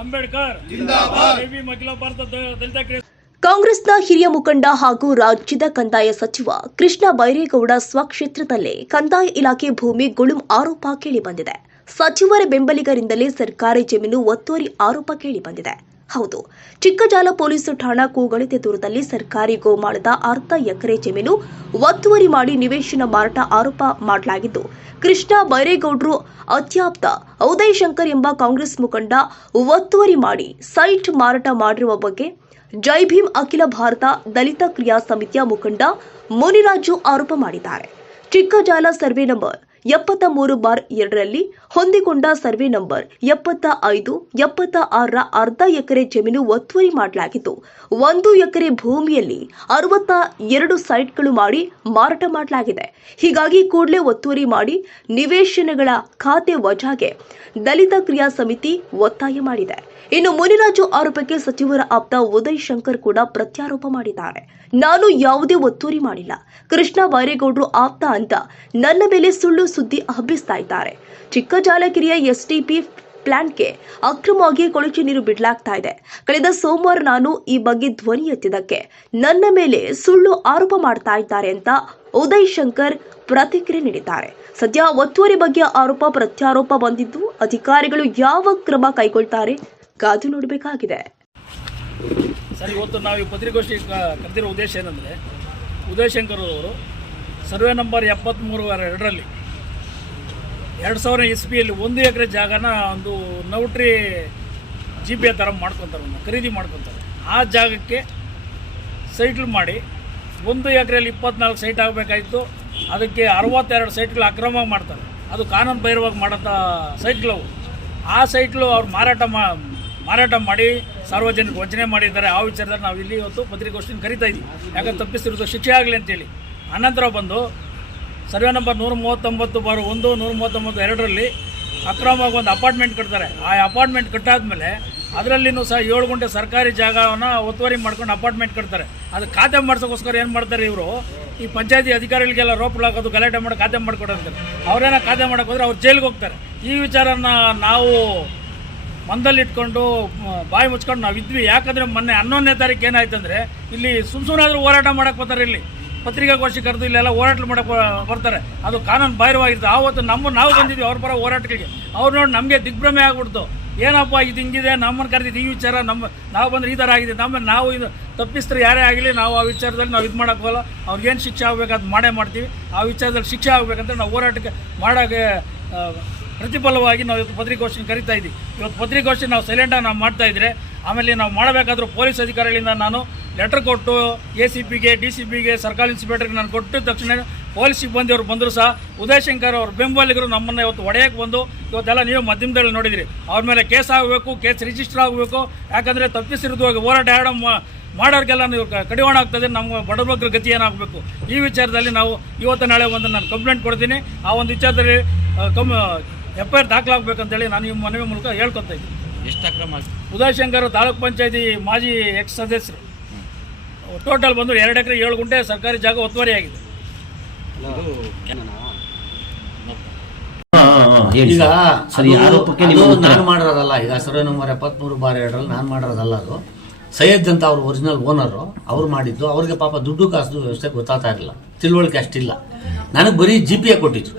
ಅಂಬೇಡ್ಕರ್ ಅಖಿಲ ಭಾರತ ದಲಿತ ಕಾಂಗ್ರೆಸ್ನ ಹಿರಿಯ ಮುಖಂಡ ಹಾಗೂ ರಾಜ್ಯದ ಕಂದಾಯ ಸಚಿವ ಕೃಷ್ಣ ಬೈರೇಗೌಡ ಸ್ವಕ್ಷೇತ್ರದಲ್ಲೇ ಕಂದಾಯ ಇಲಾಖೆ ಭೂಮಿ ಗುಳುಂ ಆರೋಪ ಕೇಳಿಬಂದಿದೆ. ಸಚಿವರ ಬೆಂಬಲಿಗರಿಂದಲೇ ಸರ್ಕಾರಿ ಜಮೀನು ಒತ್ತುವರಿ ಆರೋಪ ಕೇಳಿಬಂದಿದೆ. ಹೌದು, ಚಿಕ್ಕಜಾಲ ಪೊಲೀಸ್ ಠಾಣಾ ಕೂಗಳತೆ ದೂರದಲ್ಲಿ ಸರ್ಕಾರಿ ಗೋಮಾಳದ ಅರ್ಧ ಎಕರೆ ಜಮೀನು ಒತ್ತುವರಿ ಮಾಡಿ ನಿವೇಶನ ಮಾರಾಟ ಆರೋಪ ಮಾಡಲಾಗಿದ್ದು, ಕೃಷ್ಣ ಬೈರೇಗೌಡರು ಅತ್ಯಾಪ್ತ ಉದಯ್ ಶಂಕರ್ ಎಂಬ ಕಾಂಗ್ರೆಸ್ ಮುಖಂಡ ಒತ್ತುವರಿ ಮಾಡಿ ಸೈಟ್ ಮಾರಾಟ ಮಾಡಿರುವ ಬಗ್ಗೆ ಜೈ ಭೀಮ್ ಅಖಿಲ ಭಾರತ ದಲಿತ ಕ್ರಿಯಾ ಸಮಿತಿಯ ಮುಖಂಡ ಮುನಿರಾಜು ಆರೋಪ ಮಾಡಿದ್ದಾರೆ. ಚಿಕ್ಕಜಾಲ ಸರ್ವೆ ನಂಬರ್ 73/2ರಲ್ಲಿ ಹೊಂದಿಕೊಂಡ ಸರ್ವೆ ನಂಬರ್ 75, 76ರ ಅರ್ಧ ಎಕರೆ ಜಮೀನು ಒತ್ತುವರಿ ಮಾಡಲಾಗಿದ್ದು, 1 ಎಕರೆ ಭೂಮಿಯಲ್ಲಿ 62 ಸೈಟ್ಗಳು ಮಾಡಿ ಮಾರಾಟ ಮಾಡಲಾಗಿದೆ. ಹೀಗಾಗಿ ಕೂಡಲೇ ಒತ್ತುವರಿ ಮಾಡಿ ನಿವೇಶನಗಳ ಖಾತೆ ವಜಾಗೆ ದಲಿತ ಕ್ರಿಯಾ ಸಮಿತಿ ಒತ್ತಾಯ ಮಾಡಿದೆ. ಇನ್ನು ಮುನಿರಾಜು ಆರೋಪಕ್ಕೆ ಸಚಿವರ ಆಪ್ತ ಉದಯ್ ಶಂಕರ್ ಕೂಡ ಪ್ರತ್ಯಾರೋಪ ಮಾಡಿದ್ದಾರೆ. ನಾನು ಯಾವುದೇ ಒತ್ತುವರಿ ಮಾಡಿಲ್ಲ, ಕೃಷ್ಣ ಬೈರೇಗೌಡರು ಆಪ್ತ ಅಂತ ನನ್ನ ಮೇಲೆ ಸುಳ್ಳು ಸುದ್ದಿ ಹಬ್ಬಿಸ್ತಾ ಇದ್ದಾರೆ. ಚಿಕ್ಕಜಾಲಗಿರಿಯ ಎಸ್ಟಿಪಿ ಪ್ಲಾಂಟ್ಗೆ ಅಕ್ರಮವಾಗಿ ಕೊಳಚೆ ನೀರು ಬಿಡಲಾಗ್ತಾ ಇದೆ. ಕಳೆದ ಸೋಮವಾರ ನಾನು ಈ ಬಗ್ಗೆ ಧ್ವನಿ ಎತ್ತಿದ್ದಕ್ಕೆ ನನ್ನ ಮೇಲೆ ಸುಳ್ಳು ಆರೋಪ ಮಾಡ್ತಾ ಇದ್ದಾರೆ ಅಂತ ಉದಯ್ ಶಂಕರ್ ಪ್ರತಿಕ್ರಿಯೆ ನೀಡಿದ್ದಾರೆ. ಸದ್ಯ ಒತ್ತುವರಿ ಬಗ್ಗೆ ಆರೋಪ ಪ್ರತ್ಯಾರೋಪ ಬಂದಿದ್ದು, ಅಧಿಕಾರಿಗಳು ಯಾವ ಕ್ರಮ ಕೈಗೊಳ್ತಾರೆ ಕಾದು ನೋಡಬೇಕಾಗಿದೆ. ಸರ್, ಇವತ್ತು ನಾವು ಈ ಪತ್ರಿಕಾಗೋಷ್ಠಿ ಕರೆದಿರೋ ಉದ್ದೇಶ ಏನಂದರೆ, ಉದಯ್ ಶಂಕರ್ ಅವರು ಸರ್ವೆ ನಂಬರ್ 73/2ರಲ್ಲಿ 2000 ಇಸ್ವಿಯಲ್ಲಿ 1 ಎಕರೆ ಜಾಗನ ಒಂದು ನೌಟ್ರಿ GPA ಥರ ಮಾಡ್ಕೊತಾರೆ, ಖರೀದಿ ಮಾಡ್ಕೊತಾರೆ. ಆ ಜಾಗಕ್ಕೆ ಸೈಟ್ಗಳು ಮಾಡಿ 1 ಎಕರೆಯಲ್ಲಿ 24 ಸೈಟ್ ಆಗಬೇಕಾಯಿತು. ಅದಕ್ಕೆ 62 ಸೈಟ್ಗಳು ಅಕ್ರಮ ಮಾಡ್ತಾರೆ. ಅದು ಕಾನೂನು ಬಹಿರವಾಗಿ ಮಾಡೋಂಥ ಸೈಟ್ಗಳು. ಆ ಸೈಟ್ಗಳು ಅವ್ರು ಮಾರಾಟ ಮಾಡಿ ಸಾರ್ವಜನಿಕ ವಂಚನೆ ಮಾಡಿದ್ದಾರೆ. ಆ ವಿಚಾರದಲ್ಲಿ ನಾವು ಇಲ್ಲಿ ಇವತ್ತು ಪತ್ರಿಕಾಗೋಷ್ಠಿನ ಕರಿತಾ ಇದ್ದೀವಿ. ಯಾಕಂದ್ರೆ ತಪ್ಪಿಸಿರೋದು ಶಿಕ್ಷೆ ಆಗಲಿ ಅಂತೇಳಿ. ಅನಂತರ ಬಂದು ಸರ್ವೆ ನಂಬರ್ 139/1, 139/2ರಲ್ಲಿ ಅಕ್ರಮವಾಗಿ ಒಂದು ಅಪಾರ್ಟ್ಮೆಂಟ್ ಕಟ್ತಾರೆ. ಆ ಅಪಾರ್ಟ್ಮೆಂಟ್ ಕಟ್ಟಾದ್ಮೇಲೆ ಅದರಲ್ಲಿನೂ ಸಹ 7 ಗುಂಟೆ ಸರ್ಕಾರಿ ಜಾಗವನ್ನು ಒತ್ತುವರಿ ಮಾಡ್ಕೊಂಡು ಅಪಾರ್ಟ್ಮೆಂಟ್ ಕಟ್ತಾರೆ. ಅದು ಖಾತೆ ಮಾಡಿಸೋಕ್ಕೋಸ್ಕರ ಏನು ಮಾಡ್ತಾರೆ ಇವರು, ಈ ಪಂಚಾಯತಿ ಅಧಿಕಾರಿಗಳಿಗೆಲ್ಲ ರೋಪ್ ಹಾಕೋದು, ಗಲಾಟೆ ಮಾಡಿ ಖಾತೆ ಮಾಡ್ಕೊಡೋದು. ಅವರೇನೋ ಖಾತೆ ಮಾಡೋಕೆ ಹೋದರೆ ಅವ್ರು ಜೈಲಿಗೆ ಹೋಗ್ತಾರೆ. ಈ ವಿಚಾರನ ನಾವು ಮಂದಲ್ಲಿಟ್ಕೊಂಡು ಬಾಯಿ ಮುಚ್ಕೊಂಡು ನಾವು ಇದ್ವಿ. ಯಾಕಂದರೆ ಮೊನ್ನೆ 11ನೇ ತಾರೀಕು ಏನಾಯ್ತು ಅಂದರೆ, ಇಲ್ಲಿ ಸುಮ್ಮನಾದರೂ ಹೋರಾಟ ಮಾಡೋಕ್ಕೆ ಬರ್ತಾರೆ. ಇಲ್ಲಿ ಪತ್ರಿಕಾಗೋಷ್ಠಿ ಕರೆದು ಇಲ್ಲೆಲ್ಲ ಹೋರಾಟ ಮಾಡೋಕ್ಕೆ ಬರ್ತಾರೆ. ಅದು ಕಾನೂನು ಬಾಹಿರವಾಗಿರುತ್ತೆ. ಆವತ್ತು ನಾವು ಬಂದಿದ್ವಿ ಅವ್ರ ಪರ ಹೋರಾಟಗಳಿಗೆ. ಅವ್ರು ನೋಡಿ ನಮಗೆ ದಿಗ್ಭ್ರಮೆ ಆಗ್ಬಿಡ್ತು. ಏನಪ್ಪ ಇದು ಹಿಂಗಿದೆ, ನಮ್ಮನ್ನು ಕರೆದಿದ್ದು ಈ ವಿಚಾರ, ನಾವು ಬಂದರೆ ಈ ಥರ ಆಗಿದೆ. ನಾವು ಇದು ತಪ್ಪಿಸ್ತಾರೆ ಯಾರೇ ಆಗಲಿ, ನಾವು ಆ ವಿಚಾರದಲ್ಲಿ ನಾವು ಇದು ಮಾಡೋಕ್ಕೋಲ್ಲ. ಅವ್ರಿಗೇನು ಶಿಕ್ಷೆ ಆಗಬೇಕು ಅದು ಮಾಡೇ ಮಾಡ್ತೀವಿ. ಆ ವಿಚಾರದಲ್ಲಿ ಶಿಕ್ಷೆ ಆಗಬೇಕಂತ ನಾವು ಹೋರಾಟಕ್ಕೆ ಮಾಡೋಕ್ಕೆ ಪ್ರತಿಫಲವಾಗಿ ನಾವು ಇವತ್ತು ಪತ್ರಿಕಾಗೋಷ್ಠಿನ ಕರಿತಾ ಇದ್ದೀವಿ. ಇವತ್ತು ಪತ್ರಿಕಾಗೋಷ್ಠಿ ನಾವು ಸೈಲೆಂಟಾಗಿ ನಾವು ಮಾಡ್ತಾಯಿದ್ರೆ, ಆಮೇಲೆ ನಾವು ಮಾಡಬೇಕಾದ್ರೂ ಪೊಲೀಸ್ ಅಧಿಕಾರಿಗಳಿಂದ ನಾನು ಲೆಟರ್ ಕೊಟ್ಟು ACPಗೆ, DCPಗೆ, ಸರ್ಕಾರಿ ಇನ್ಸ್ಪೆಕ್ಟರ್ಗೆ ನಾನು ಕೊಟ್ಟಿದ ತಕ್ಷಣ ಪೊಲೀಸ್ ಸಿಬ್ಬಂದಿಯವರು ಬಂದರೂ ಸಹ ಉದಯ್ ಶಂಕರ್ ಅವ್ರ ಬೆಂಬಲಿಗರು ನಮ್ಮನ್ನು ಇವತ್ತು ಹೊಡೆಯೋಕ್ಕೆ ಬಂದು, ಇವತ್ತೆಲ್ಲ ನೀವು ಮಾಧ್ಯಮದಲ್ಲಿ ನೋಡಿದಿರಿ, ಅವ್ರ ಮೇಲೆ ಕೇಸ್ ಆಗಬೇಕು, ಕೇಸ್ ರಿಜಿಸ್ಟರ್ ಆಗಬೇಕು. ಯಾಕಂದರೆ ತಪ್ಪಿಸಿರೋದು ಹೋರಾಟ ಮಾಡೋರಿಗೆಲ್ಲ ನೀವು ಕಡಿವಾಣ ಆಗ್ತದೆ. ನಮ್ಮ ಬಡಬಗ್ರ ಗತಿ ಏನಾಗಬೇಕು, ಈ ವಿಚಾರದಲ್ಲಿ ನಾವು ಇವತ್ತು ನಾಳೆ ಒಂದು ನಾನು ಕಂಪ್ಲೇಂಟ್ ಕೊಡ್ತೀನಿ. ಆ ಒಂದು ವಿಚಾರದಲ್ಲಿ FIR ದಾಖಲಾಗಬೇಕಂತೇಳಿ ನಾನು ಈ ಮನವಿ ಮೂಲಕ ಹೇಳ್ಕೊತಾ ಇದ್ದೀನಿ. ಎಷ್ಟು ಅಕ್ರಮ? ಉದಯ್ ಶಂಕರ್ ತಾಲೂಕು ಪಂಚಾಯತಿ ಮಾಜಿ ಎಕ್ಸ್ ಸದಸ್ಯರು. ಟೋಟಲ್ ಬಂದು 2 ಎಕರೆ 7 ಗುಂಟೆ ಸರ್ಕಾರಿ ಜಾಗ ಒತ್ತುವರಿ ಆಗಿದೆ. ಈಗ ನಾನು ಮಾಡಿರೋದಲ್ಲ. ಈಗ ಸರ್ವೆ ನಂಬರ್ 73/2ರಲ್ಲಿ ನಾನು ಮಾಡಿರೋದಲ್ಲ. ಅದು ಸೈಯದ್ ಅಂತ ಅವ್ರ ಒರಿಜಿನಲ್ ಓನರು, ಅವ್ರು ಮಾಡಿದ್ದು. ಅವ್ರಿಗೆ ಪಾಪ ದುಡ್ಡು ಕಾಸು ವ್ಯವಸ್ಥೆ ಗೊತ್ತಾಗ್ತಾ ಇರಲಿಲ್ಲ, ತಿಳುವಳಿಕೆ ಅಷ್ಟಿಲ್ಲ. ನನಗೆ ಬರೀ GPA ಕೊಟ್ಟಿದ್ರು.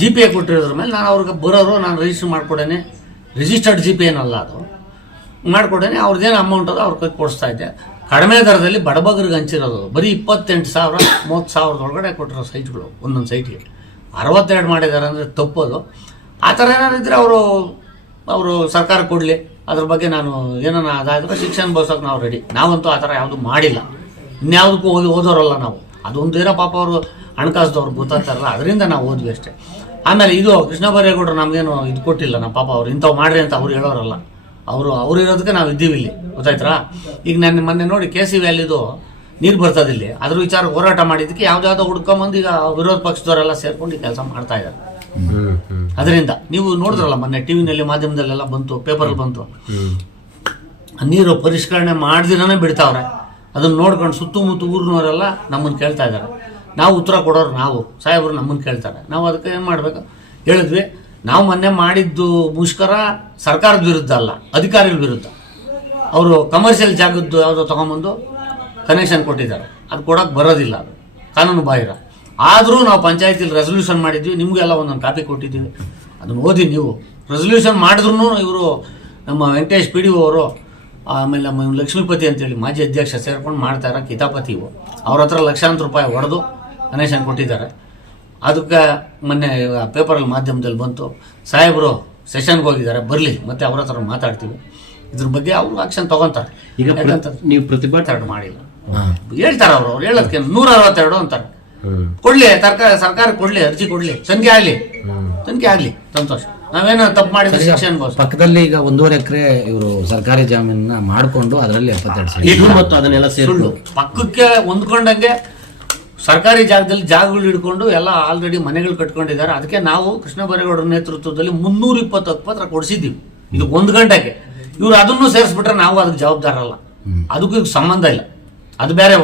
GPA ಕೊಟ್ಟಿರೋದ್ರ ಮೇಲೆ ನಾನು ಅವ್ರಿಗೆ ಬರೋರು, ನಾನು ರಿಜಿಸ್ಟರ್ ಮಾಡಿಕೊಡೇನೆ. ರಿಜಿಸ್ಟರ್ಡ್ GPA ಏನಲ್ಲ, ಅದು ಮಾಡಿಕೊಡೇನೆ. ಅವ್ರದ್ದೇನು ಅಮೌಂಟ್ ಅದು ಅವ್ರ ಕೈ ಕೊಡಿಸ್ತಾ ಇದ್ದೆ. ಕಡಿಮೆ ದರದಲ್ಲಿ ಬಡಬಗ್ರಿಗೆ ಹಂಚಿರೋದು. ಬರೀ 28,000 30,000 ಒಳಗಡೆ ಕೊಟ್ಟಿರೋ ಸೈಟ್ಗಳು ಒಂದೊಂದು ಸೈಟ್ಗೆ. 62 ಮಾಡಿದ್ದಾರೆ ಅಂದರೆ ತಪ್ಪೋದು. ಆ ಥರ ಏನಾರು ಇದ್ದರೆ ಅವರು ಸರ್ಕಾರ ಕೊಡಲಿ, ಅದ್ರ ಬಗ್ಗೆ ನಾನು ಏನಾನ ಅದಾದ್ರೆ ಶಿಕ್ಷೆ ಅನುಭವಿಸೋಕೆ ನಾವು ರೆಡಿ. ನಾವಂತೂ ಆ ಥರ ಯಾವುದು ಮಾಡಿಲ್ಲ. ಇನ್ಯಾವುದಕ್ಕೂ ಓದೋರಲ್ಲ ನಾವು. ಅದೊಂದು ಏನೋ ಪಾಪ ಅವರು ಹಣಕಾಸದವ್ರು ಗೊತ್ತಾಗ್ತಾರಲ್ಲ, ಅದರಿಂದ ನಾವು ಓದ್ವಿ ಅಷ್ಟೇ. ಆಮೇಲೆ ಇದು ಕೃಷ್ಣ ಬೈರೇಗೌಡರು ನಮಗೇನು ಇದು ಕೊಟ್ಟಿಲ್ಲ. ನಮ್ಮ ಪಾಪ ಅವ್ರು ಇಂಥವು ಮಾಡ್ರಿ ಅಂತ ಅವ್ರು ಹೇಳೋರಲ್ಲ. ಅವ್ರು ಇರೋದಕ್ಕೆ ನಾವು ಇದ್ದೀವಿ ಇಲ್ಲಿ, ಗೊತ್ತಾಯ್ತಾ. ಈಗ ನಾನು ಮೊನ್ನೆ ನೋಡಿ KC ವ್ಯಾಲಿದು ನೀರು ಬರ್ತದಿಲ್ಲಿ, ಅದ್ರ ವಿಚಾರ ಹೋರಾಟ ಮಾಡಿದ್ದಕ್ಕೆ ಯಾವುದಾವುದೋ ಹುಡ್ಕೊಂಬಂದು ಈಗ ವಿರೋಧ ಪಕ್ಷದವರೆಲ್ಲ ಸೇರ್ಕೊಂಡು ಈ ಕೆಲಸ ಮಾಡ್ತಾ ಇದ್ದಾರೆ. ಅದರಿಂದ ನೀವು ನೋಡಿದ್ರಲ್ಲ ಮೊನ್ನೆ ಟಿವಿನಲ್ಲಿ, ಮಾಧ್ಯಮದಲ್ಲೆಲ್ಲ ಬಂತು, ಪೇಪರಲ್ಲಿ ಬಂತು. ನೀರು ಪರಿಷ್ಕರಣೆ ಮಾಡ್ದಿರನೇ ಬಿಡ್ತಾವ್ರೆ. ಅದನ್ನ ನೋಡ್ಕೊಂಡು ಸುತ್ತಮುತ್ತ ಊರಿನವರೆಲ್ಲ ನಮ್ಮನ್ನು ಕೇಳ್ತಾ ಇದ್ದಾರೆ. ನಾವು ಉತ್ತರ ಕೊಡೋರು, ನಾವು ಸಾಹೇಬರು ನಮ್ಮನ್ನು ಕೇಳ್ತಾರೆ. ನಾವು ಅದಕ್ಕೆ ಏನು ಮಾಡಬೇಕು ಹೇಳಿದ್ವಿ. ನಾವು ಮೊನ್ನೆ ಮಾಡಿದ್ದು ಮುಷ್ಕರ ಸರ್ಕಾರದ ವಿರುದ್ಧ ಅಲ್ಲ, ಅಧಿಕಾರಿಗಳ ವಿರುದ್ಧ. ಅವರು ಕಮರ್ಷಿಯಲ್ ಜಾಗದ್ದು ಯಾವುದೋ ತೊಗೊಂಬಂದು ಕನೆಕ್ಷನ್ ಕೊಟ್ಟಿದ್ದಾರೆ, ಅದು ಕೊಡೋಕೆ ಬರೋದಿಲ್ಲ, ಅದು ಕಾನೂನು ಬಾಹಿರ. ಆದರೂ ನಾವು ಪಂಚಾಯತಿಲಿ ರೆಸಲ್ಯೂಷನ್ ಮಾಡಿದ್ವಿ, ನಿಮಗೆಲ್ಲ ಒಂದೊಂದು ಕಾಪಿ ಕೊಟ್ಟಿದ್ದೀವಿ, ಅದನ್ನು ಓದಿ ನೀವು. ರೆಸಲ್ಯೂಷನ್ ಮಾಡಿದ್ರು ಇವರು ನಮ್ಮ ವೆಂಕಟೇಶ್ ಪಿ ಡಿ ಅವರು, ಆಮೇಲೆ ನಮ್ಮ ಲಕ್ಷ್ಮೀಪತಿ ಅಂತೇಳಿ ಮಾಜಿ ಅಧ್ಯಕ್ಷ ಸೇರ್ಕೊಂಡು ಮಾಡ್ತಾ ಇರೋ ಕಿತಾಪತಿ ಇವು, ಅವ್ರ ಹತ್ರ ಲಕ್ಷಾಂತರ ರೂಪಾಯಿ ಹೊಡೆದು ಕನೆಕ್ಷನ್ ಕೊಟ್ಟಿದ್ದಾರೆ. ಅದಕ್ಕೆ ಮೊನ್ನೆ ಪೇಪರಲ್ಲಿ ಮಾಧ್ಯಮದಲ್ಲಿ ಬಂತು, ಸಾಹೇಬರು ಸೆಷನ್ಗೆ ಹೋಗಿದ್ದಾರೆ, ಬರಲಿ ಮತ್ತೆ ಅವ್ರ ಹತ್ರ ಮಾತಾಡ್ತೀವಿ, ಇದ್ರ ಬಗ್ಗೆ ಅವರು ಆಕ್ಷನ್ ತಗೊಂತಾರೆ. ಈಗ ನೀವು ಪ್ರತಿಭಟನೆ ಮಾಡಿಲ್ಲ ಹೇಳ್ತಾರೆ ಅವ್ರು ಹೇಳೋದಕ್ಕೆ 162 ಅಂತಾರೆ. ಕೊಡ್ಲಿ ಸರ್ಕಾರ ಕೊಡ್ಲಿ, ಅರ್ಜಿ ಕೊಡ್ಲಿ, ತನಿಖೆ ಆಗ್ಲಿ ಸಂತೋಷ. ನಾವೇನೋ ತಪ್ಪು ಮಾಡಿದ್ರೆ ಶಿಕ್ಷಣ ಪಕ್ಕದಲ್ಲಿ ಈಗ 1.5 ಎಕರೆ ಇವರು ಸರ್ಕಾರಿ ಜಮೀನನ್ನ ಮಾಡಿಕೊಂಡು ಅದರಲ್ಲಿ 72 ಮತ್ತು ಅದನ್ನೆಲ್ಲ ಸೇರಿಕೊಂಡು ಪಕ್ಕಕ್ಕೆ ಹೊಂದ್ಕೊಂಡಂಗೆ ಸರ್ಕಾರಿ ಜಾಗದಲ್ಲಿ ಜಾಗಗಳು ಹಿಡ್ಕೊಂಡು ಎಲ್ಲ ಆಲ್ರೆಡಿ ಮನೆಗಳು ಕಟ್ಕೊಂಡಿದ್ದಾರೆ. ಅದಕ್ಕೆ ನಾವು ಕೃಷ್ಣ ಬೈರೇಗೌಡರ ನೇತೃತ್ವದಲ್ಲಿ 320 ಪತ್ರ ಕೊಡಿಸಿದ್ದೀವಿ. ಇದು 1 ಗಂಟೆಗೆ. ಇವ್ರು ಅದನ್ನು ಸೇರಿಸ್ಬಿಟ್ರೆ ನಾವು ಅದಕ್ಕೆ ಜವಾಬ್ದಾರಲ್ಲ, ಅದಕ್ಕೂ ಈಗ ಸಂಬಂಧ ಇಲ್ಲ, ಅದು ಬೇರೆ.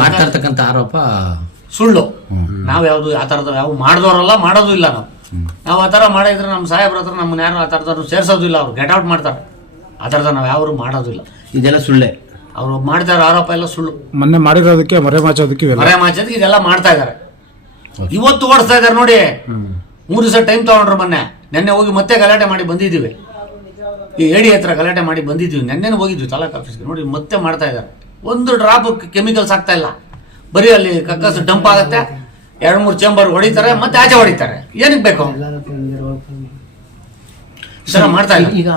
ಮಾಡ್ತಾ ಇರ್ತಕ್ಕಂಥ ಆರೋಪ ಸುಳ್ಳು. ನಾವ್ ಯಾವ್ದು ಆ ಥರದ ಯಾವ ಮಾಡಿದವರಲ್ಲ, ಮಾಡೋದು ಇಲ್ಲ. ನಾವು ಆ ಥರ ಮಾಡಿದ್ರೆ ನಮ್ಮ ಸಾಹೇಬ್ರ ಹತ್ರ ನಮ್ಮನ್ನ ಯಾರು ಆ ಥರದವ್ರು ಸೇರ್ಸೋದಿಲ್ಲ, ಅವ್ರು ಗೆಟ್ ಔಟ್ ಮಾಡ್ತಾರೆ. ಆ ಥರದ ನಾವು ಯಾರು ಮಾಡೋದಿಲ್ಲ. ಇದೆಲ್ಲ ಸುಳ್ಳೆ, ಅವ್ರು ಮಾಡ್ತಾರೆ ಆರೋಪ ಎಲ್ಲ ಸುಳ್ಳು. ಮೊನ್ನೆ ಮಾಡಿರೋದಕ್ಕೆ ಮರೆಮಾಚೋದಕ್ಕೆ ಇದೆಲ್ಲ ಮಾಡ್ತಾ ಇದ್ದಾರೆ. ಇವತ್ತು ಓಡಿಸ್ತಾ ಇದಾರೆ ನೋಡಿ. 3 ದಿವಸ ಟೈಮ್ ತಗೊಂಡ್ರು. ನೆನ್ನೆ ಹೋಗಿ ಮತ್ತೆ ಗಲಾಟೆ ಮಾಡಿ ಬಂದಿದ್ದೀವಿ. ಈ ಏಡಿ ಹತ್ರ ಗಲಾಟೆ ಮಾಡಿ ಬಂದಿದ್ದೀವಿ. ನೆನ್ನೆ ಹೋಗಿದ್ವಿ ತಾಲೂಕ್ ಆಫೀಸ್ಗೆ, ನೋಡಿ ಮತ್ತೆ ಮಾಡ್ತಾ ಇದ್ದಾರೆ. ಒಂದು ಡ್ರಾಪ್ ಕೆಮಿಕಲ್ಸ್ ಆಗ್ತಾ ಇಲ್ಲ, ಬರೀ ಅಲ್ಲಿ ಕಕ್ಕಸ್ ಡಂಪ್ ಆಗುತ್ತೆ, 2-3 ಚೇಂಬರ್ ಹೊಡಿತಾರೆ, ಮತ್ತೆ ಆಚೆ ಹೊಡಿತಾರೆ. ಏನಕ್ಕೆ ಬೇಕು? ಈ ಥರ ಮಾಡ್ತಾ ಇಲ್ಲ. ಈಗ